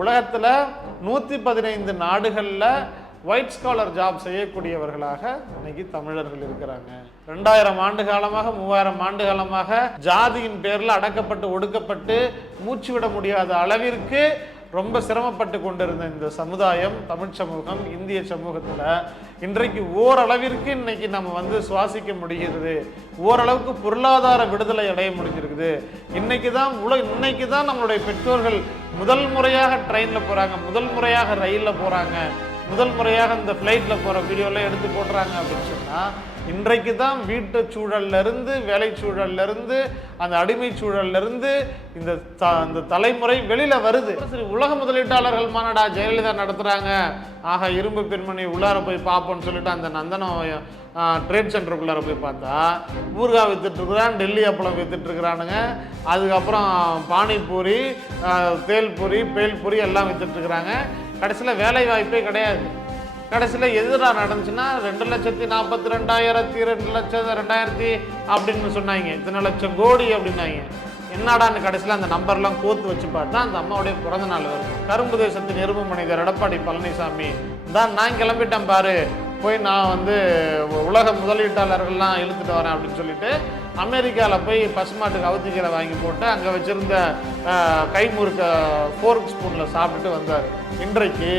உலகத்தில் 115 நாடுகளில் white scholar job செய்யக்கூடியவர்களாக இன்னைக்கு தமிழர்கள் இருக்கிறாங்க. 2000 ஆண்டு காலமாக 3000 ஆண்டு காலமாக ஜாதியின் பேரில் அடக்கப்பட்டு ஒடுக்கப்பட்டு மூச்சு விட முடியாத அளவிற்கு ரொம்ப சிரமப்பட்டு கொண்டிருந்த இந்த சமுதாயம், தமிழ் சமூகம், இந்திய சமூகத்தில் இன்றைக்கு ஓரளவிற்கு இன்னைக்கு நம்ம சுவாசிக்க முடிகிறது. ஓரளவுக்கு பொருளாதார விடுதலை அடைய முடிஞ்சிருக்குது. இன்னைக்கு தான் நம்மளுடைய பெற்றோர்கள் முதல் முறையாக ட்ரெயினில் போகிறாங்க, முதல் முறையாக ரயிலில் போகிறாங்க, முதல் முறையாக இந்த ஃப்ளைட்டில் போகிற வீடியோலாம் எடுத்து போடுறாங்க அப்படின்னு சொன்னால், இன்றைக்கு தான் வீட்டு சூழல்லிருந்து, வேலை சூழல்லிருந்து, அந்த அடிமை சூழல்லிருந்து இந்த தலைமுறை வெளியில் வருது. சரி, உலக முதலீட்டாளர்கள் மாநாடா ஜெயலலிதா நடத்துகிறாங்க, ஆக இரும்பு பெண்மணி உள்ளார போய் பார்ப்போம்னு சொல்லிட்டு அந்த நந்தனம் ட்ரேட் சென்டருக்குள்ளார போய் பார்த்தா ஊறுகாய் வித்துட்ருக்குறான், டெல்லி அப்பளம் வித்துட்ருக்குறானுங்க, அதுக்கப்புறம் பானிபூரி, தேல்பூரி, பேல்பூரி எல்லாம் வித்துட்ருக்குறாங்க. கடைசியில் வேலை வாய்ப்பே கிடையாது. கடைசியில் எதிராக நடந்துச்சுன்னா 2,42,000 2,00,000 அப்படின்னு சொன்னாங்க, இத்தனை லட்சம் கோடி அப்படின்னாங்க. என்னடான்னு கடைசியில் அந்த நம்பர்லாம் கோத்து வச்சு பார்த்தா அந்த அம்மாவுடைய பிறந்த நாள் வருது. கரும்பு தேசத்தின் எறும்பு மனிதர் எடப்பாடி பழனிசாமி தான், நான் கிளம்பிட்டேன் பாரு, போய் நான் உலக முதலீட்டாளர்கள்லாம் இழுத்துட்டு வரேன் அப்படின்னு சொல்லிட்டு அமெரிக்காவில் போய் பசுமாட்டுக்கு அவுத்திக்கீரை வாங்கி போட்டு அங்கே வச்சுருந்த கைமுறுக்க ஃபோர்க் ஸ்பூனில் சாப்பிட்டுட்டு வந்தார். இன்றைக்கு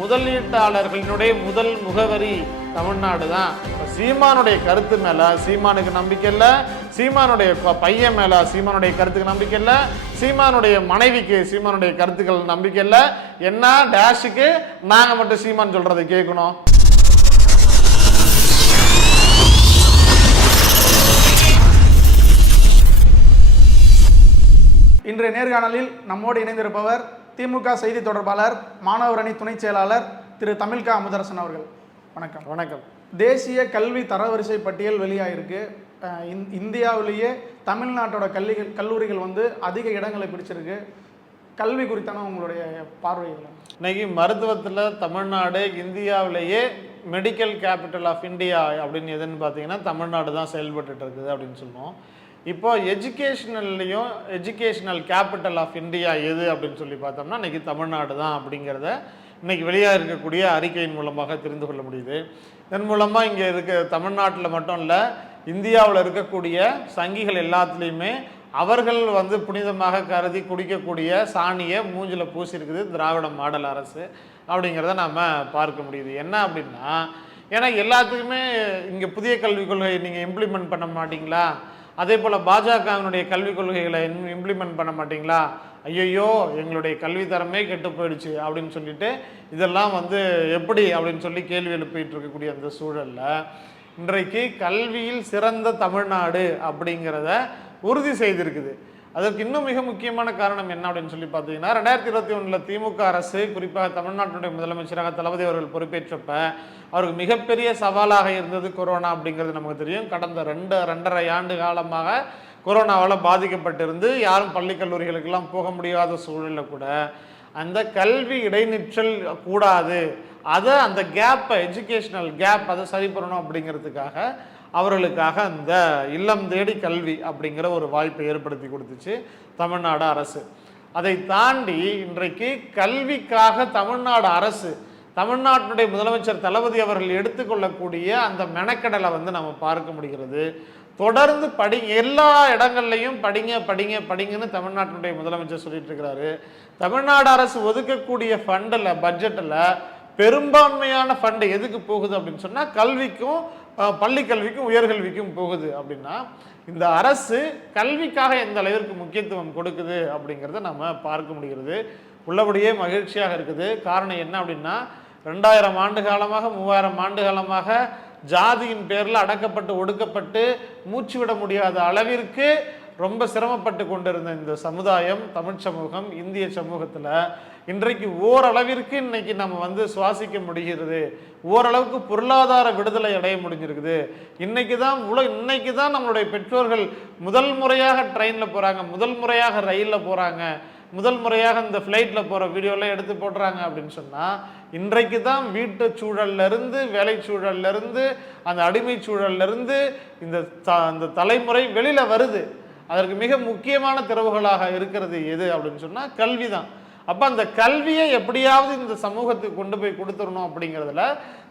முதலீட்டாளர்களினுடைய முதல் முகவரி தமிழ்நாடு தான். சீமானுடைய கருத்து மேலே சீமானுக்கு நம்பிக்கை இல்லை, சீமானுடைய பையன் மேலே சீமானுடைய கருத்துக்கு நம்பிக்கை இல்லை, சீமானுடைய மனைவிக்கு சீமானுடைய கருத்துக்கள் நம்பிக்கை இல்லை. என்ன டேஷுக்கு நாங்கள் மட்டும் சீமான் சொல்கிறத கேட்கணும்? இன்றைய நேர்காணலில் நம்மோடு இணைந்திருப்பவர் திமுக செய்தி தொடர்பாளர், மாணவர் அணி துணை செயலாளர் திரு தமிழ்கா அமுதரசன் அவர்கள். வணக்கம். வணக்கம். தேசிய கல்வி தரவரிசை பட்டியல் வெளியாயிருக்கு. இந்தியாவிலேயே தமிழ்நாட்டோட கல்லூரிகள் அதிக இடங்களை பிடிச்சிருக்கு. கல்வி குறித்தான உங்களுடைய பார்வைகள்? இன்னைக்கு மருத்துவத்தில் தமிழ்நாடு இந்தியாவிலேயே மெடிக்கல் கேபிட்டல் ஆஃப் இந்தியா அப்படின்னு எதுன்னு பார்த்தீங்கன்னா தமிழ்நாடு தான் செயல்பட்டு இருக்குது அப்படின்னு சொல்லுவோம். இப்போ எஜுகேஷ்னல்லையும் எஜுகேஷ்னல் கேபிட்டல் ஆஃப் இந்தியா எது அப்படின்னு சொல்லி பார்த்தோம்னா இன்றைக்கி தமிழ்நாடு தான் அப்படிங்கிறத இன்றைக்கி வெளியாக இருக்கக்கூடிய அறிக்கையின் மூலமாக தெரிந்து கொள்ள முடியுது. இதன் மூலமாக இங்கே தமிழ்நாட்டில் மட்டும் இல்லை, இந்தியாவில் இருக்கக்கூடிய சங்கிகள் எல்லாத்துலேயுமே அவர்கள் புனிதமாக கருதி குடிக்கக்கூடிய சாணியை மூஞ்சில் பூசியிருக்குது திராவிட மாடல் அரசு அப்படிங்கிறத நாம் பார்க்க முடியுது. என்ன அப்படின்னா, ஏன்னா எல்லாத்துக்குமே இங்கே புதிய கல்விக் கொள்கை நீங்கள் இம்ப்ளிமெண்ட் பண்ண மாட்டிங்களா, அதே போல் பாஜகவினுடைய கல்விக் கொள்கைகளை இம்ப்ளிமெண்ட் பண்ண மாட்டிங்களா, ஐயோ எங்களுடைய கல்வி தரமே கெட்டு போயிடுச்சு அப்படின்னு சொல்லிட்டு இதெல்லாம் எப்படி அப்படின்னு சொல்லி கேள்வி எழுப்பிட்டு இருக்கக்கூடிய அந்த சூழலில் இன்றைக்கு கல்வியில் சிறந்த தமிழ்நாடு அப்படிங்கிறத உறுதி செய்திருக்குது. அதற்கு இன்னும் மிக முக்கியமான காரணம் என்ன அப்படின்னு சொல்லி பார்த்தீங்கன்னா, 2021 திமுக அரசு, குறிப்பாக தமிழ்நாட்டினுடைய முதலமைச்சராக தளபதி அவர்கள் பொறுப்பேற்றப்ப அவருக்கு மிகப்பெரிய சவாலாக இருந்தது கொரோனா அப்படிங்கிறது நமக்கு தெரியும். கடந்த 2.5 ஆண்டு காலமாக கொரோனாவால் பாதிக்கப்பட்டிருந்து யாரும் பள்ளி கல்லூரிகளுக்கெல்லாம் போக முடியாத சூழலில் கூட அந்த கல்வி இடைநிற்றல் கூடாது, அந்த கேப்பை, எஜுகேஷ்னல் கேப் அதை சரி பண்ணணும் அப்படிங்கிறதுக்காக அவர்களுக்காக அந்த இல்லம் தேடி கல்வி அப்படிங்கிற ஒரு வாய்ப்பை ஏற்படுத்தி கொடுத்துச்சு தமிழ்நாடு அரசு. அதை தாண்டி இன்றைக்கு கல்விக்காக தமிழ்நாடு அரசு, தமிழ்நாட்டினுடைய முதலமைச்சர் தளபதி அவர்கள் எடுத்துக்கொள்ளக்கூடிய அந்த மெனக்கடலை நம்ம பார்க்க முடிகிறது. தொடர்ந்து எல்லா இடங்கள்லையும் படிங்கன்னு தமிழ்நாட்டினுடைய முதலமைச்சர் சொல்லிட்டு இருக்கிறாரு. தமிழ்நாடு அரசு ஒதுக்கக்கூடிய ஃபண்டில், பட்ஜெட்டில் பெரும்பான்மையான ஃபண்டு எதுக்கு போகுது அப்படின்னு சொன்னால் கல்விக்கும், பள்ளி கல்விக்கும், உயர்கல்விக்கும் போகுது. அப்படின்னா இந்த அரசு கல்விக்காக எந்த அளவிற்கு முக்கியத்துவம் கொடுக்குது அப்படிங்கிறத நம்ம பார்க்க முடிகிறது. உள்ளபடியே மகிழ்ச்சியாக இருக்குது. காரணம் என்ன அப்படின்னா, 2000 ஆண்டு காலமாக 3000 ஆண்டு காலமாக ஜாதியின் பேரில் அடக்கப்பட்டு ஒடுக்கப்பட்டு மூச்சு விட முடியாத அளவிற்கு ரொம்ப சிரமப்பட்டு கொண்டிருந்த இந்த சமுதாயம், தமிழ் சமூகம், இந்திய சமூகத்தில் இன்றைக்கு ஓரளவிற்கு இன்னைக்கு நம்ம சுவாசிக்க முடிகிறது. ஓரளவுக்கு பொருளாதார விடுதலை அடைய முடிஞ்சிருக்குது. இன்னைக்கு தான் நம்மளுடைய பெற்றோர்கள் முதல் முறையாக ட்ரெயினில் போகிறாங்க, முதல் முறையாக ரயிலில் போகிறாங்க, முதல் முறையாக இந்த ஃப்ளைட்டில் போகிற வீடியோலாம் எடுத்து போடுறாங்க அப்படின்னு சொன்னால், இன்றைக்கு தான் வீட்டு சூழல்லிருந்து, வேலை சூழல்லிருந்து, அந்த அடிமை சூழல்லிருந்து இந்த தலைமுறை வெளியில் வருது. அதற்கு மிக முக்கியமான திறவுகளாக இருக்கிறது எது அப்படின்னு சொன்னால் கல்வி தான். அப்போ அந்த கல்வியை எப்படியாவது இந்த சமூகத்துக்கு கொண்டு போய் கொடுத்துடணும் அப்படிங்கிறதுல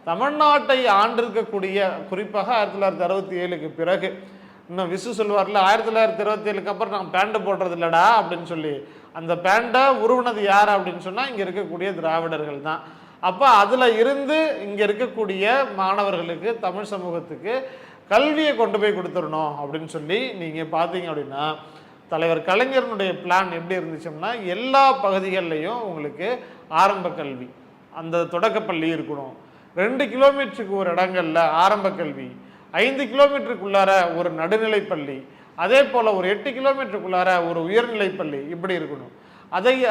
தமிழ்நாட்டை ஆண்டிருக்கக்கூடிய குறிப்பாக 1967க்கு பிறகு, இன்னும் விசு சொல்வார்ல 1927க்கு அப்புறம் நான் பேண்ட் போடுறது இல்லடா அப்படின்னு சொல்லி, அந்த பேண்டை உருவனது யார் அப்படின்னு சொன்னால் இங்கே இருக்கக்கூடிய திராவிடர்கள் தான். அப்போ அதில் இருந்து இங்கே இருக்கக்கூடிய மாணவர்களுக்கு, தமிழ் சமூகத்துக்கு கல்வியை கொண்டு போய் கொடுத்துடணும் அப்படின்னு சொல்லி நீங்கள் பார்த்தீங்க அப்படின்னா, தலைவர் கலைஞரனுடைய பிளான் எப்படி இருந்துச்சுன்னா, எல்லா பகுதிகள்லையும் உங்களுக்கு ஆரம்ப கல்வி, அந்த தொடக்கப்பள்ளி இருக்கணும், 2 கிலோமீட்டருக்கு ஒரு இடங்கள்ல ஆரம்ப கல்வி, 5 கிலோமீட்டருக்குள்ளார ஒரு நடுநிலைப்பள்ளி, அதே போல் ஒரு 8 கிலோமீட்டருக்குள்ளார ஒரு உயர்நிலைப்பள்ளி இப்படி இருக்கணும்.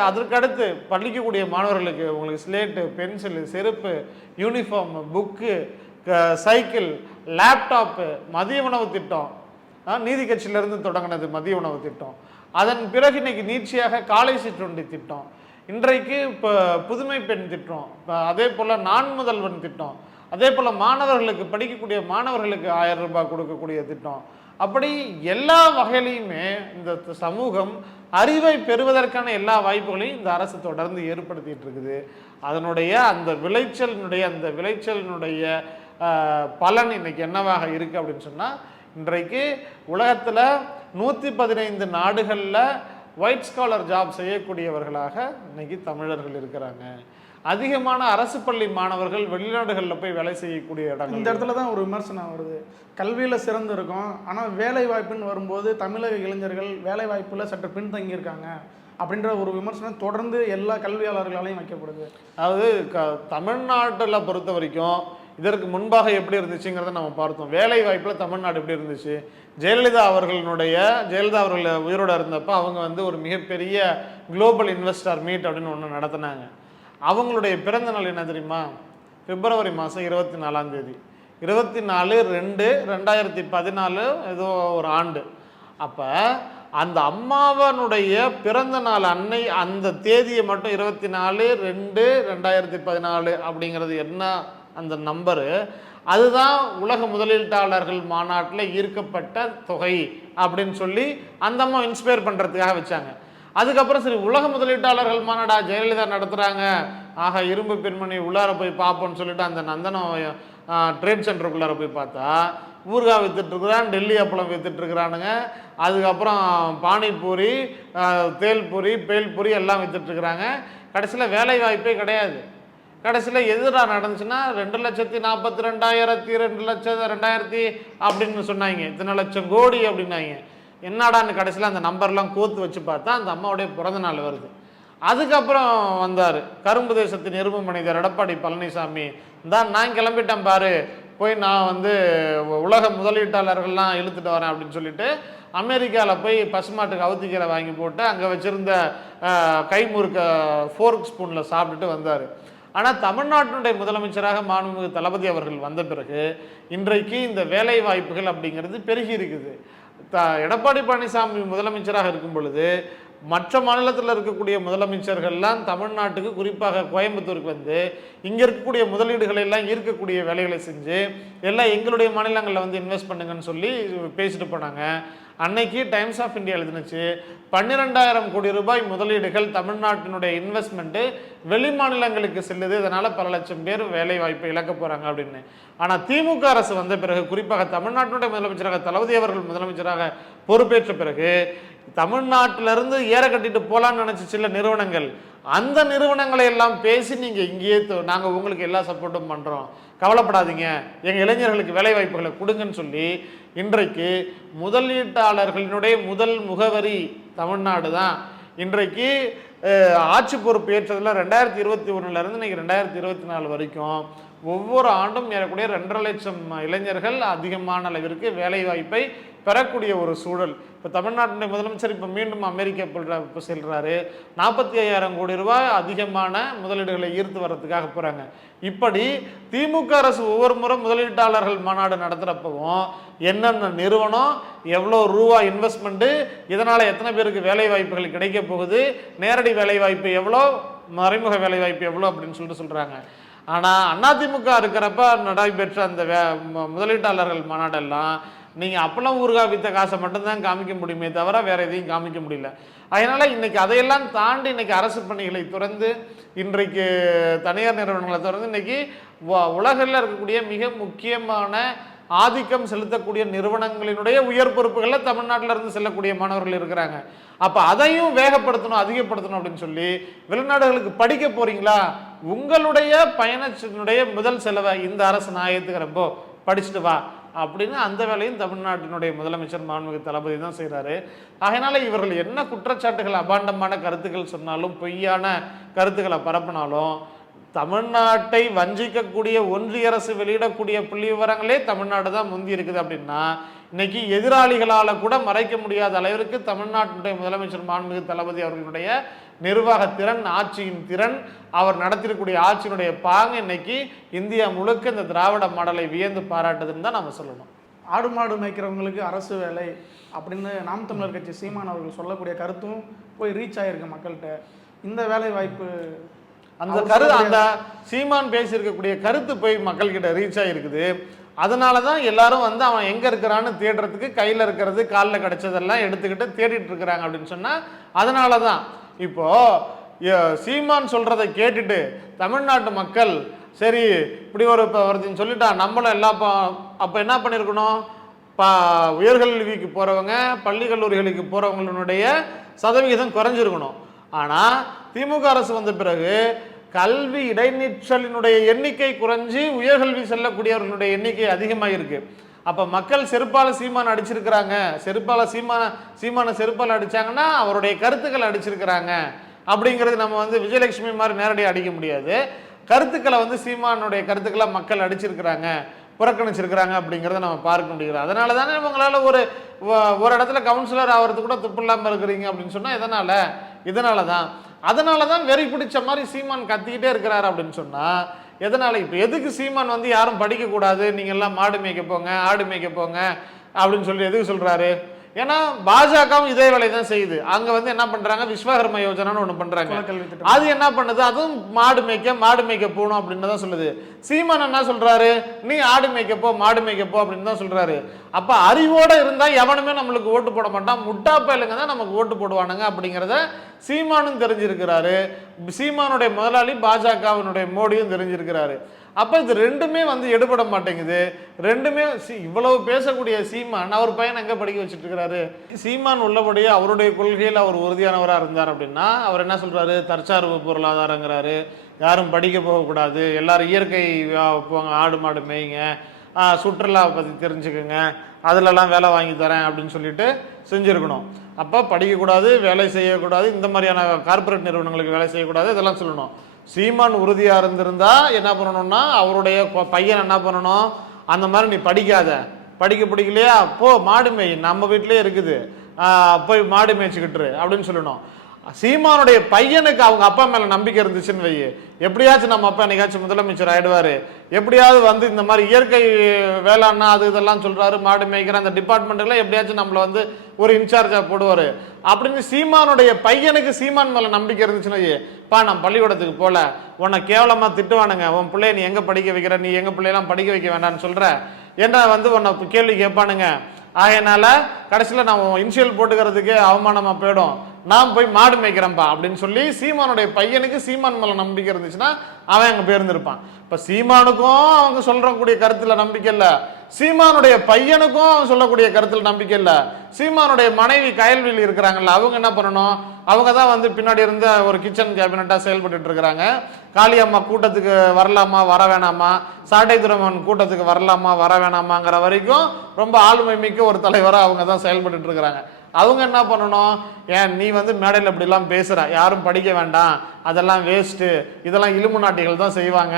அதற்கடுத்து படிக்கக்கூடிய மாணவர்களுக்கு உங்களுக்கு ஸ்லேட்டு, பென்சிலு, செருப்பு, யூனிஃபார்ம், புக்கு, சைக்கிள், லேப்டாப்பு, மதிய உணவு திட்டம், நீதி கட்சியிலிருந்து தொடங்கினது மதிய உணவு திட்டம். அதன் பிறகு இன்னைக்கு நீட்சியாக காலை சிற்றுண்டி திட்டம், இன்றைக்கு இப்போ புதுமை பெண் திட்டம், அதே போல் நான் முதல்வன் திட்டம், அதே போல் மாணவர்களுக்கு படிக்கக்கூடிய மாணவர்களுக்கு 1000 ரூபாய் கொடுக்கக்கூடிய திட்டம். அப்படி எல்லா வகையிலையுமே இந்த சமூகம் அறிவை பெறுவதற்கான எல்லா வாய்ப்புகளையும் இந்த அரசு தொடர்ந்து ஏற்படுத்திட்டு இருக்குது. அதனுடைய அந்த விளைச்சலினுடைய பலன் இன்னைக்கு என்னவாக இருக்குது அப்படின்னு சொன்னால், இன்றைக்கு உலகத்தில் 115 நாடுகளில் ஒயிட் ஸ்காலர் ஜாப் செய்யக்கூடியவர்களாக இன்னைக்கு தமிழர்கள் இருக்கிறாங்க. அதிகமான அரசு பள்ளி மாணவர்கள் வெளிநாடுகளில் போய் வேலை செய்யக்கூடிய இடங்கள். இந்த இடத்துல தான் ஒரு விமர்சனம் வருது. கல்வியில் சிறந்து இருக்கும், ஆனால் வேலை வாய்ப்புன்னு வரும்போது தமிழக இளைஞர்கள் வேலை வாய்ப்பில் சற்று பின்தங்கியிருக்காங்க அப்படின்ற ஒரு விமர்சனம் தொடர்ந்து எல்லா கல்வியாளர்களாலையும் வைக்கப்படுது. அதாவது தமிழ்நாட்டில் பொறுத்த வரைக்கும் இதற்கு முன்பாக எப்படி இருந்துச்சுங்கிறத நம்ம பார்த்தோம். வேலை வாய்ப்பில் தமிழ்நாடு எப்படி இருந்துச்சு, ஜெயலலிதா அவர்கள் உயிரோடு இருந்தப்போ அவங்க வந்து ஒரு மிகப்பெரிய குளோபல் இன்வெஸ்டர் மீட் அப்படின்னு ஒன்று நடத்தினாங்க. அவங்களுடைய பிறந்த நாள் என்ன தெரியுமா? பிப்ரவரி மாதம் 24ஆம் தேதி, 24/2/2014 ஏதோ ஒரு ஆண்டு. அப்போ அந்த அம்மாவனுடைய பிறந்த நாள் அந்த தேதியை மட்டும் 24/2/2014 அப்படிங்கிறது என்ன அந்த நம்பரு, அதுதான் உலக முதலீட்டாளர்கள் மாநாட்டில் ஈர்க்கப்பட்ட தொகை அப்படின்னு சொல்லி அந்த அம்மா இன்ஸ்பயர் பண்ணுறதுக்காக வச்சாங்க. அதுக்கப்புறம் சரி, உலக முதலீட்டாளர்கள் மாநாடா ஜெயலலிதா நடத்துகிறாங்க, ஆக இரும்பு பெண்மணி உள்ளார போய் பார்ப்போன்னு சொல்லிட்டு அந்த நந்தனம் ட்ரேட் சென்டருக்குள்ளார போய் பார்த்தா ஊறுகாய் விற்றுட்ருக்குறான், டெல்லி அப்பளம் விற்றுட்ருக்குறானுங்க, அதுக்கப்புறம் பானிபூரி, தேல்பூரி, பேல்பூரி எல்லாம் விற்றுட்ருக்குறாங்க. கடைசியில் வேலை வாய்ப்பே கிடையாது. கடைசியில் எதிராக நடந்துச்சுன்னா 2,42,000 2,00,000 அப்படின்னு சொன்னாங்க, இத்தனை லட்சம் கோடி அப்படின்னாங்க. என்னடான்னு கடைசியில் அந்த நம்பர்லாம் கோத்து வச்சு பார்த்தா அந்த அம்மாவுடைய பிறந்த நாள் வருது. அதுக்கப்புறம் வந்தார் கரும்பு தேசத்தின் எருமை மனிதர் எடப்பாடி பழனிசாமி, தான் நான் கிளம்பிட்டேன் பாரு, போய் நான் வந்து உலக முதலீட்டாளர்கள்லாம் இழுத்துட்டு வரேன் அப்படின்னு சொல்லிட்டு அமெரிக்காவில் போய் பசுமாட்டுக்கு அவுத்திக்கீரை வாங்கி போட்டு அங்கே வச்சுருந்த கைமுறுக்க ஃபோர்க் ஸ்பூனில் சாப்பிட்டுட்டு வந்தார். ஆனால் தமிழ்நாட்டினுடைய முதலமைச்சராக மாண்புமிகு தளபதி அவர்கள் வந்த பிறகு இன்றைக்கு இந்த வேலை வாய்ப்புகள் அப்படிங்கிறது பெருகி இருக்குது. எடப்பாடி பழனிசாமி முதலமைச்சராக இருக்கும் பொழுது மற்ற மாநிலத்தில் இருக்கக்கூடிய முதலமைச்சர்கள்லாம் தமிழ்நாட்டுக்கு, குறிப்பாக கோயம்புத்தூருக்கு வந்து இங்கே இருக்கக்கூடிய முதலீடுகளை எல்லாம் ஈர்க்கக்கூடிய வேலைகளை செஞ்சு எல்லாம் எங்களுடைய மாநிலங்களில் வந்து இன்வெஸ்ட் பண்ணுங்கன்னு சொல்லி பேசிட்டு போனாங்க. அன்னைக்கு டைம்ஸ் ஆஃப் இந்தியா எழுதினுச்சு 12,000 கோடி ரூபாய் முதலீடுகள் தமிழ்நாட்டினுடைய இன்வெஸ்ட்மெண்ட்டு வெளி மாநிலங்களுக்கு செல்லுது, இதனால் பல லட்சம் பேர் வேலை வாய்ப்பை இழக்க போகிறாங்க அப்படின்னு. ஆனால் திமுக அரசு வந்த பிறகு, குறிப்பாக தமிழ்நாட்டினுடைய முதலமைச்சராக தளபதி அவர்கள் முதலமைச்சராக பொறுப்பேற்ற பிறகு தமிழ்நாட்டிலிருந்து ஏற கட்டிட்டு போகலான்னு நினச்சி சில நிறுவனங்கள், அந்த நிறுவனங்களை எல்லாம் பேசி நீங்கள் இங்கேயே நாங்கள் உங்களுக்கு எல்லா சப்போர்ட்டும் பண்ணுறோம், கவலைப்படாதீங்க, எங்கள் இளைஞர்களுக்கு வேலை வாய்ப்புகளை கொடுங்கன்னு சொல்லி இன்றைக்கு முதலீட்டாளர்களினுடைய முதல் முகவரி தமிழ்நாடு தான். இன்றைக்கு ஆட்சி பொறுப்பு ஏற்றதில் 2021 இன்னைக்கு 2024 வரைக்கும் ஒவ்வொரு ஆண்டும் ஏறக்கூடிய 2.5 லட்சம் இளைஞர்கள் அதிகமான அளவிற்கு வேலை வாய்ப்பை பெறக்கூடிய ஒரு சூழல். இப்போ தமிழ்நாட்டினுடைய முதலமைச்சர் இப்போ மீண்டும் அமெரிக்கா செல்கிறாரு, 45,000 கோடி ரூபாய் அதிகமான முதலீடுகளை ஈர்த்து வர்றதுக்காக போகிறாங்க. இப்படி திமுக அரசு ஒவ்வொரு முறை முதலீட்டாளர்கள் மாநாடு நடத்துகிறப்பவும் என்னென்ன நிறுவனம், எவ்வளோ ரூபா இன்வெஸ்ட்மெண்ட்டு, இதனால் எத்தனை பேருக்கு வேலை வாய்ப்புகள் கிடைக்க போகுது, நேரடி வேலை வாய்ப்பு எவ்வளோ, மறைமுக வேலை வாய்ப்பு எவ்வளோ அப்படின்னு சொல்லிட்டு சொல்கிறாங்க. ஆனால் அதிமுக இருக்கிறப்ப நடைபெற்ற அந்த முதலீட்டாளர்கள் மாநாடெல்லாம் நீங்கள் அப்பளம் ஊறுகாய் வித்த காசை மட்டும்தான் காமிக்க முடியுமே தவிர வேறு எதையும் காமிக்க முடியல. அதனால இன்னைக்கு அதையெல்லாம் தாண்டி இன்னைக்கு அரசு பணிகளை துறந்து இன்றைக்கு தனியார் நிறுவனங்களை திறந்து இன்னைக்கு உலகில் இருக்கக்கூடிய மிக முக்கியமான ஆதிக்கம் செலுத்தக்கூடிய நிறுவனங்களினுடைய உயர் பொறுப்புகளில் தமிழ்நாட்டில் இருந்து செல்லக்கூடிய மாணவர்கள் இருக்கிறாங்க. அப்போ அதையும் வேகப்படுத்தணும், அதிகப்படுத்தணும் அப்படின்னு சொல்லி வெளிநாடுகளுக்கு படிக்க போறீங்களா, உங்களுடைய பயணத்தினுடைய முதல் செலவை இந்த அரசு நான் ஏற்றுக்கிறப்போ படிச்சுட்டு வா அப்படின்னு அந்த வேலையும் தமிழ்நாட்டினுடைய முதலமைச்சர் மாண்புமிகு தளபதி தான் செய்கிறாரு. அதனால இவர்கள் என்ன குற்றச்சாட்டுகள், அபாண்டமான கருத்துக்கள் சொன்னாலும், பொய்யான கருத்துக்களை பரப்பினாலும், தமிழ்நாட்டை வஞ்சிக்கக்கூடிய ஒன்றிய அரசு வெளியிடக்கூடிய புள்ளி விவரங்களே தமிழ்நாடு தான் முந்தி இருக்குது. அப்படின்னா இன்னைக்கு எதிராளிகளால் கூட மறைக்க முடியாத அளவிற்கு தமிழ்நாட்டினுடைய முதலமைச்சர் மாண்புமிகு தளபதி அவர்களுடைய நிர்வாக திறன், ஆட்சியின் திறன், அவர் நடத்திருக்கக்கூடிய ஆட்சியினுடைய பாங்கு இன்னைக்கு இந்தியா முழுக்க இந்த திராவிட மாடலை வியந்து பாராட்டுதுன்னு தான் நம்ம சொல்லணும். ஆடு மாடு மேய்க்கிறவங்களுக்கு அரசு வேலை அப்படின்னு நாம் தமிழர் கட்சி சீமான் அவர்கள் சொல்லக்கூடிய கருத்தும் போய் ரீச் ஆகிருக்கு மக்கள்கிட்ட. இந்த வேலை வாய்ப்பு அந்த சீமான் பேசியிருக்கக்கூடிய கருத்து போய் மக்கள்கிட்ட ரீச் ஆகிருக்குது. அதனால தான் எல்லாரும் வந்து அவன் எங்கே இருக்கிறான்னு தேடுறதுக்கு கையில் இருக்கிறது காலில் கிடைச்சதெல்லாம் எடுத்துக்கிட்டு தேடிட்டு இருக்கிறாங்க அப்படின்னு சொன்னால் அதனால தான். இப்போது சீமான் சொல்கிறத கேட்டுட்டு தமிழ்நாட்டு மக்கள் சரி இப்படி ஒருத்தன் சொல்லிட்டான் நம்மளும் எல்லா அப்போ என்ன பண்ணியிருக்கணும், உயர்கல்விக்கு போகிறவங்க பள்ளி கல்லூரிகளுக்கு போகிறவங்களுடைய சதவிகிதம் குறைஞ்சிருக்கணும். ஆனால் திமுக அரசு வந்த பிறகு கல்வி இடைநிற்றலினுடைய எண்ணிக்கை குறைஞ்சி உயர்கல்வி செல்லக்கூடியவர்களுடைய எண்ணிக்கை அதிகமாக இருக்கு. அப்போ மக்கள் செருப்பால சீமான் அடிச்சிருக்கிறாங்க, சீமான செருப்பால் அடிச்சாங்கன்னா அவருடைய கருத்துக்களை அடிச்சிருக்கிறாங்க அப்படிங்கிறது நம்ம வந்து விஜயலட்சுமி மாதிரி நேரடியாக அடிக்க முடியாது. கருத்துக்களை வந்து சீமானுடைய கருத்துக்களை மக்கள் அடிச்சிருக்கிறாங்க, புறக்கணிச்சிருக்கிறாங்க அப்படிங்கிறத நம்ம பார்க்க முடிகிறது. அதனால தானே இவங்களால ஒரு இடத்துல கவுன்சிலர் ஆகிறது கூட துப்பு இல்லாமல் இருக்கிறீங்க அப்படின்னு சொன்னால் அதனால தான் வெறி பிடிச்ச மாதிரி சீமான் கத்திக்கிட்டே இருக்கிறாரு அப்படின்னு சொன்னால் எதனால? இப்போ எதுக்கு சீமான் வந்து யாரும் படிக்கக்கூடாது, நீங்கள்லாம் மாடு மேய்க்க போங்க, ஆடு மேய்க்க போங்க அப்படின்னு சொல்லி எதுக்கு சொல்கிறாரு? ஏன்னா பாஜகவும் இதே வேலை தான் செய்யுது. அங்கே வந்து என்ன பண்ணுறாங்க, விஸ்வகர்ம யோஜனான்னு ஒன்று பண்ணுறாங்க. அது என்ன பண்ணுது, அதுவும் மாடு மேய்க்க போகணும் அப்படின்னு தான் சொல்லுது. சீமான் என்ன சொல்கிறாரு, நீ ஆடு மேய்க்கப்போ மாடு மேய்க்கப்போ அப்படின்னு தான் சொல்கிறாரு. அப்போ அறிவோடு இருந்தால் எவனுமே நம்மளுக்கு ஓட்டு போட மாட்டான், முட்டா பயலுங்க தான் நமக்கு ஓட்டு போடுவானுங்க அப்படிங்கிறத சீமானும் தெரிஞ்சிருக்கிறாரு. சீமானுடைய முதலாளி பாஜகவினுடைய மோடியும் தெரிஞ்சிருக்கிறாரு. அப்போ இது ரெண்டுமே வந்து எடுபட மாட்டேங்குது. ரெண்டுமே இவ்வளவு பேசக்கூடிய சீமான் அவர் பையன் எங்கே படிக்க வச்சுட்டு இருக்கிறாரு? சீமான் உள்ளபடியே அவருடைய கொள்கையில் அவர் உறுதியானவராக இருந்தார் அப்படின்னா அவர் என்ன சொல்கிறாரு, தற்சார்பு பொருளாதாரங்கிறாரு, யாரும் படிக்க போகக்கூடாது, எல்லாரும் இயற்கை போங்க, ஆடு மாடு மேய்ங்க, சுற்றுலா பற்றி தெரிஞ்சுக்குங்க, அதிலெல்லாம் வேலை வாங்கி தரேன் அப்படின்னு சொல்லிட்டு செஞ்சுருக்கணும். அப்போ படிக்கக்கூடாது, வேலை செய்யக்கூடாது, இந்த மாதிரியான கார்பரேட் நிறுவனங்களுக்கு வேலை செய்யக்கூடாது, இதெல்லாம் சொல்லணும். சீமான் உறுதியாக இருந்திருந்தா என்ன பண்ணணும்னா அவருடைய பையன் என்ன பண்ணணும், அந்த மாதிரி நீ படிக்க பிடிக்கலையா போ மாடு மேய், நம்ம வீட்டிலே இருக்குது, போய் மாடு மேய்ச்சிக்கிட்டுரு அப்படின்னு சொல்லணும். சீமானுடைய பையனுக்கு அவங்க அப்பா மேலே நம்பிக்கை இருந்துச்சுன்னு வை, எப்படியாச்சும் நம்ம அப்பா என்னைக்காச்சும் முதலமைச்சர் ஆயிடுவார், எப்படியாவது வந்து இந்த மாதிரி இயற்கை வேளாண்னா அது இதெல்லாம் சொல்கிறாரு, மாடு மேய்க்கிற அந்த டிபார்ட்மெண்ட்டுக்கெல்லாம் எப்படியாச்சும் நம்மளை வந்து ஒரு இன்சார்ஜாக போடுவார் அப்படின்னு சீமானுடைய பையனுக்கு சீமான் மேலே நம்பிக்கை இருந்துச்சுன்னு வை, பா நான் பள்ளிக்கூடத்துக்கு போகல, உன்னை கேவலமாக திட்டுவானுங்க, உன் பிள்ளைய நீ எங்கே படிக்க வைக்கிற, நீ எங்கள் பிள்ளையெல்லாம் படிக்க வைக்க வேண்டாம்னு சொல்கிற, ஏன்னா வந்து உன்னை கேள்வி கேட்பானுங்க, ஆகையினால கடைசியில் நான் இனிஷியல் போட்டுக்கிறதுக்கு அவமானமாக போயிடும், நான் போய் மாடு மேய்க்கிறேன்ப்பா அப்படின்னு சொல்லி சீமானுடைய பையனுக்கு சீமான் மேலே நம்பிக்கை இருந்துச்சுன்னா அவன் அங்கே போயிருந்திருப்பான். இப்போ சீமானுக்கும் அவங்க சொல்றக்கூடிய கருத்துல நம்பிக்கை இல்லை, சீமானுடைய பையனுக்கும் அவன் சொல்லக்கூடிய கருத்துல நம்பிக்கை இல்லை. சீமானுடைய மனைவி கயல்வியில் இருக்கிறாங்கல்ல, அவங்க என்ன பண்ணணும், அவங்க தான் வந்து பின்னாடி இருந்து ஒரு கிச்சன் கேபினட்டா செயல்பட்டு இருக்கிறாங்க. காளியம்மா கூட்டத்துக்கு வரலாமா வர வேணாமா, சாட்டை துறைமன் கூட்டத்துக்கு வரலாமா வர வேணாமாங்கிற வரைக்கும் ரொம்ப ஆளுமை மிக்க ஒரு தலைவராக அவங்க தான் செயல்பட்டு இருக்கிறாங்க. அவங்க என்ன பண்ணணும், ஏன் நீ வந்து மேடையில் இப்படிலாம் பேசுகிற, யாரும் படிக்க வேண்டாம், அதெல்லாம் வேஸ்ட்டு, இதெல்லாம் இலும்பு நாட்டிகள் தான் செய்வாங்க,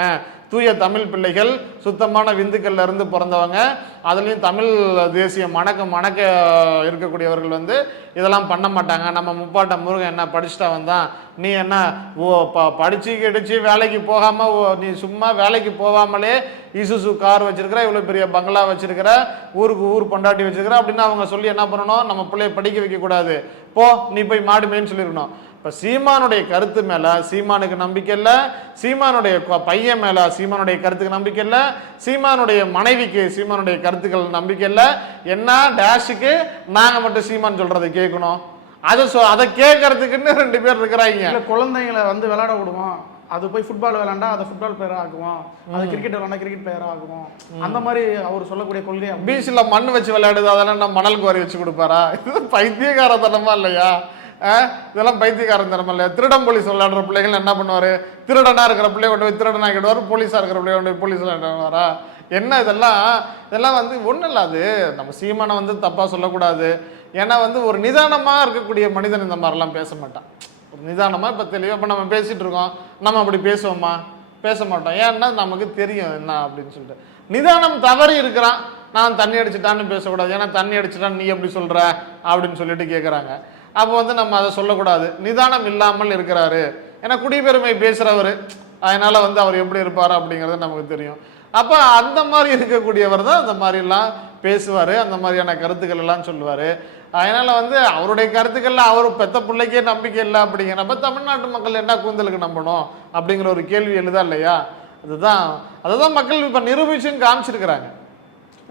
தூய தமிழ் பிள்ளைகள் சுத்தமான விந்துக்கள்ல இருந்து பிறந்தவங்க, அதுலேயும் தமிழ் தேசிய மணக்க இருக்கக்கூடியவர்கள் வந்து இதெல்லாம் பண்ண மாட்டாங்க, நம்ம முப்பாட்ட முருகன் என்ன படிச்சுட்டா வந்தான், நீ என்ன படிச்சு கிடிச்சு வேலைக்கு போகாமல் நீ சும்மா வேலைக்கு போகாமலே இசுசு கார் வச்சிருக்கிற, இவ்வளோ பெரிய பங்களா வச்சிருக்கிற, ஊருக்கு ஊர் பொண்டாட்டி வச்சிருக்கிற அப்படின்னு அவங்க சொல்லி என்ன பண்ணணும், நம்ம பிள்ளைய படிக்க வைக்கக்கூடாது, போ நீ போய் மாடு மேய்ன்னு சொல்லியிருக்கணும். இப்போ சீமானுடைய கருத்து மேலே சீமானுக்கு நம்பிக்கை இல்லை, சீமானுடைய பையன் மேலே சீமானுடைய கருத்துக்கு நம்பிக்கை இல்லை, சீமானுடைய மனைவிக்கு சீமானுடைய கருத்துக்கள் நம்பிக்கை இல்லை. என்ன டேஷுக்கு நாங்கள் மட்டும் சீமான் சொல்கிறத கேட்கணும், அதை கேட்கறதுக்குன்னு 2 பேர் இருக்கிறாங்க. இல்லை குழந்தைங்களை வந்து விளையாட விடுவோம், அது போய் ஃபுட்பால் விளையாண்டா அதை ஃபுட்பால் பிளேயராக ஆக்குவோம், அது கிரிக்கெட் விளையாண்டா கிரிக்கெட் பிளேயராக ஆக்குவோம். அந்த மாதிரி அவர் சொல்லக்கூடிய கொள்கை. பீச்சில் மண் வச்சு விளையாடுது, அதெல்லாம் நம்ம மணல் குவாரி வச்சு கொடுப்பாரா? இது பைத்தியகாரத்தனமா இல்லையா? இதெல்லாம் பைத்தியகாரத்தனமா இல்லையா? திருடம் போலீஸ் விளையாடுற பிள்ளைகள் என்ன பண்ணுவாரு? திருடனா இருக்கிற பிள்ளைய கொண்டு போய் திருடனா கிடுவார், போலீஸா இருக்கிற பிள்ளைய கொண்டு போய் போலீஸ் விளையாடுவாரா? என்ன இதெல்லாம் வந்து ஒன்றும் இல்லை. அது நம்ம சீமானை வந்து தப்பா சொல்லக்கூடாது. ஏன்னா வந்து ஒரு நிதானமா இருக்கக்கூடிய மனிதன் இந்த மாதிரிலாம் பேச மாட்டான். ஒரு நிதானமா இப்போ தெளிவாக இப்போ நம்ம பேசிட்டு இருக்கோம், நம்ம அப்படி பேசுவோமா? பேச மாட்டோம். ஏன்னா நமக்கு தெரியும் என்ன அப்படின்னு சொல்லிட்டு. நிதானம் தவறி இருக்கிறான், நான் தண்ணி அடிச்சுட்டான்னு பேசக்கூடாது. ஏன்னா தண்ணி அடிச்சுட்டான்னு நீ எப்படி சொல்ற அப்படின்னு சொல்லிட்டு கேட்குறாங்க. அப்போ வந்து நம்ம அதை சொல்லக்கூடாது. நிதானம் இல்லாமல் இருக்கிறாரு, ஏன்னா குடிபெருமை பேசுறவர், அதனால வந்து அவர் எப்படி இருப்பார் அப்படிங்கிறது நமக்கு தெரியும். அப்போ அந்த மாதிரி இருக்கக்கூடியவர் தான் அந்த மாதிரிலாம் பேசுவார், அந்த மாதிரியான கருத்துக்கள் எல்லாம் சொல்லுவார். அதனால வந்து அவருடைய கருத்துக்கள்ல அவர் பெத்த பிள்ளைக்கே நம்பிக்கை இல்லை அப்படிங்கிறப்ப தமிழ்நாட்டு மக்கள் என்ன கூந்தலுக்கு நம்பணும் அப்படிங்கிற ஒரு கேள்வி எழுதா இல்லையா? அதுதான் மக்கள் இப்போ நிரூபிச்சுன்னு காமிச்சிருக்கிறாங்க.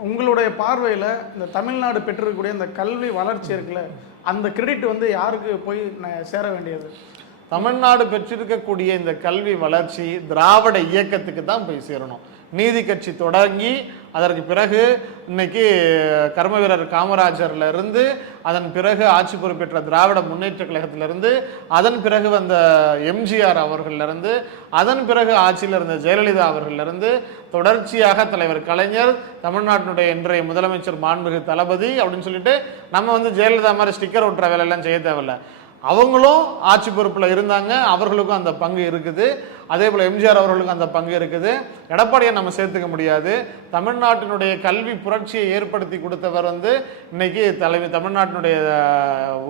உங்களுடைய பார்வையில் இந்த தமிழ்நாடு பெற்றிருக்கக்கூடிய இந்த கல்வி வளர்ச்சி இருக்குல்ல, அந்த கிரெடிட் வந்து யாருக்கு போய் சேர வேண்டியது? தமிழ்நாடு பெற்றிருக்கக்கூடிய இந்த கல்வி வளர்ச்சி திராவிட இயக்கத்துக்கு தான் போய் சேரணும். நீதி கட்சி தொடங்கி அதற்கு பிறகு இன்னைக்கு கர்ம வீரர் காமராஜர்ல இருந்து, அதன் பிறகு ஆட்சி பொறுப்பேற்ற திராவிட முன்னேற்ற கழகத்திலிருந்து, அதன் பிறகு வந்த எம்ஜிஆர் அவர்களிலிருந்து, அதன் பிறகு ஆட்சியில் இருந்த ஜெயலலிதா அவர்களிலிருந்து தொடர்ச்சியாக தலைவர் கலைஞர், தமிழ்நாட்டினுடைய இன்றைய முதலமைச்சர் மாண்புமிகு தளபதி அப்படின்னு சொல்லிட்டு நம்ம வந்து ஜெயலலிதா மாதிரி ஸ்டிக்கர் ஒட்டுற வேலையெல்லாம் செய்ய தேவையில்லை. அவங்களும் ஆட்சி பொறுப்பில் இருந்தாங்க, அவர்களுக்கும் அந்த பங்கு இருக்குது. அதே போல் எம்ஜிஆர் அவர்களுக்கும் அந்த பங்கு இருக்குது. எடப்பாடியை நம்ம சேர்த்துக்க முடியாது. தமிழ்நாட்டினுடைய கல்வி புரட்சியை ஏற்படுத்தி கொடுத்தவர் வந்து இன்னைக்கு தமிழ்நாட்டினுடைய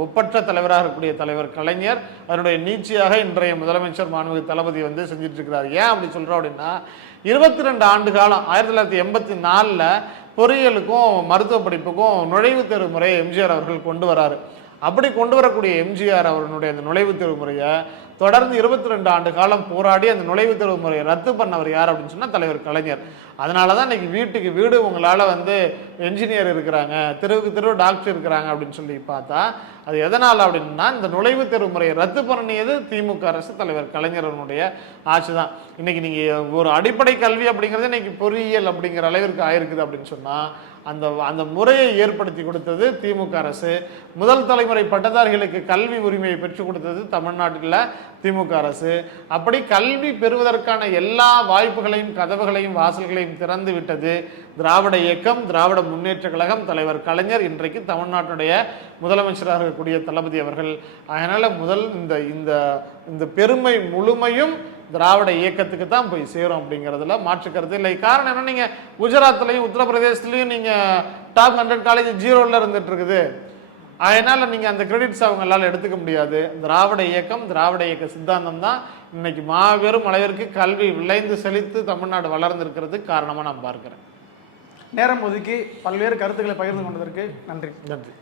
ஒப்பற்ற தலைவராக இருக்கக்கூடிய தலைவர் கலைஞர், அதனுடைய நீட்சியாக இன்றைய முதலமைச்சர் மாண்புமிகு தளபதி வந்து செஞ்சுட்டு இருக்கிறார். ஏன் அப்படி சொல்கிறோம் அப்படின்னா, 22 ஆண்டு காலம் 1984 பொறியியலுக்கும் மருத்துவ படிப்புக்கும் நுழைவுத் தேர்வு முறையை எம்ஜிஆர் அவர்கள் கொண்டு வராரு. அப்படி கொண்டு வரக்கூடிய எம்ஜிஆர் அவர்களுடைய அந்த நுழைவுத் தேர்வு முறையை தொடர்ந்து 22 ஆண்டு காலம் போராடி அந்த நுழைவுத் தேர்வு முறையை ரத்து பண்ணவர் யார் அப்படின்னு சொன்னால் தலைவர் கலைஞர். அதனால தான் இன்னைக்கு வீட்டுக்கு வீடு உங்களால் வந்து என்ஜினியர் இருக்கிறாங்க, தெருவுக்கு தெருவு டாக்டர் இருக்கிறாங்க அப்படின்னு சொல்லி பார்த்தா அது எதனால் அப்படின்னா, இந்த நுழைவுத் தேர்வு முறையை ரத்து பண்ணியது திமுக அரசு, தலைவர் கலைஞரனுடைய ஆட்சி தான். இன்னைக்கு நீங்கள் ஒரு அடிப்படை கல்வி அப்படிங்கிறது இன்னைக்கு பொறியியல் அப்படிங்கிற அளவிற்கு ஆயிருக்குது அப்படின்னு சொன்னால் அந்த முறையை ஏற்படுத்தி கொடுத்தது திமுக அரசு. முதல் தலைமுறை பட்டதாரிகளுக்கு கல்வி உரிமையை பெற்றுக் கொடுத்தது தமிழ்நாட்டில் திமுக அரசு. அப்படி கல்வி பெறுவதற்கான எல்லா வாய்ப்புகளையும் கதவுகளையும் வாசல்களையும் திறந்து விட்டது திராவிட இயக்கம், திராவிட முன்னேற்ற கழகம், தலைவர் கலைஞர், இன்றைக்கு தமிழ்நாட்டுடைய முதலமைச்சராக இருக்கக்கூடிய தளபதி அவர்கள். அதனால இந்த பெருமை முழுமையும் திராவிட இயக்கத்துக்கு தான் போய் சேரும் அப்படிங்கிறதுல மாற்று கருத்து இல்லை. காரணம் என்ன, நீங்க குஜராத்லையும் உத்தரப்பிரதேசத்துலையும் நீங்க டாப் 100 காலேஜ் 0ல இருந்துட்டு இருக்குது. அதனால நீங்க அந்த கிரெடிட்ஸ் அவங்களால எடுத்துக்க முடியாது. திராவிட இயக்கம், திராவிட இயக்க சித்தாந்தம் தான் இன்னைக்கு மாபெரும் அளவிற்கு கல்வி விளைந்து செழித்து தமிழ்நாடு வளர்ந்திருக்கிறதுக்கு காரணமா நான் பார்க்கிறேன். நேரம் ஒதுக்கி பல்வேறு கருத்துக்களை பகிர்ந்து கொண்டதற்கு நன்றி. நன்றி.